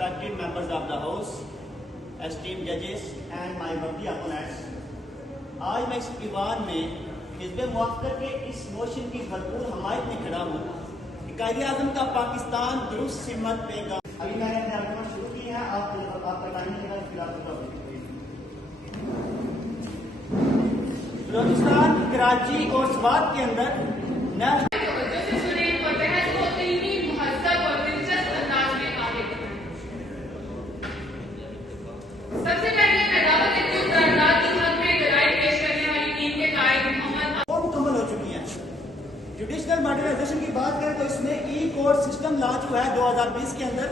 respected members of the House, esteemed judges and my worthy opponents, आज मैं इस Ivan में हिज़्ब मुआफ़क़त के इस मोशन की भरपूर हमायत में खड़ा हूँ कि कायद-ए-आज़म का पाकिस्तान दुरुस्त सिमत देगा। अभी मैंने अपने आर्गुमेंट शुरू किए हैं, आप बताइए बलूचिस्तान, कराची और स्वात के अंदर जुडिशनल मॉडर्नाइजेशन की बात करें तो इसमें ई कोर्ट सिस्टम लॉन्च हुआ है 2020 के अंदर,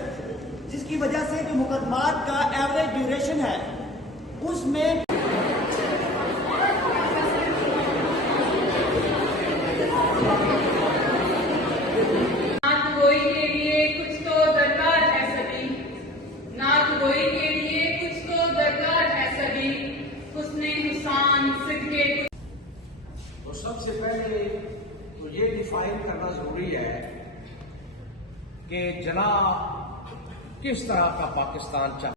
जिसकी वजह से जो मुकदमात का एवरेज ड्यूरेशन है उसमें तो सबसे पहले तो ये डिफाइन करना जरूरी है कि जना किस तरह का पाकिस्तान चाहते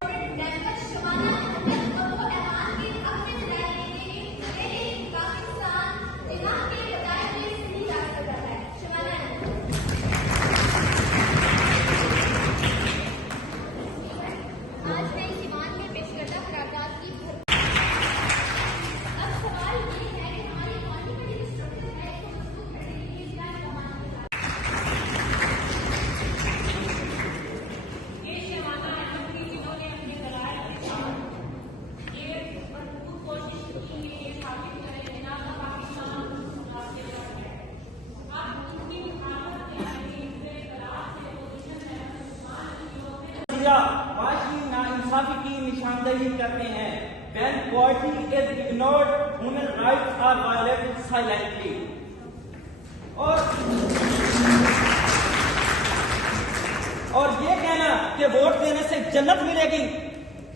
माशी नाइंसाफी की निशानदेही करते हैं। When poverty is ignored, human rights are violated silently. और ये कहना कि वोट देने से जन्नत मिलेगी,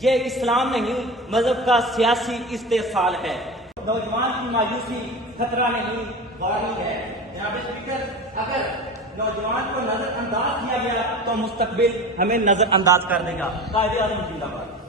ये इस्लाम नहीं मजहब का सियासी इस्तेसाल है। नौजवान की मायूसी खतरा नहीं वारी है। जनाब स्पीकर, अगर नौजवान को नजरअंदाज किया गया तो मुस्तकबिल हमें नजरअंदाज कर देगा। कायदे-ए-आज़म जिंदाबाद।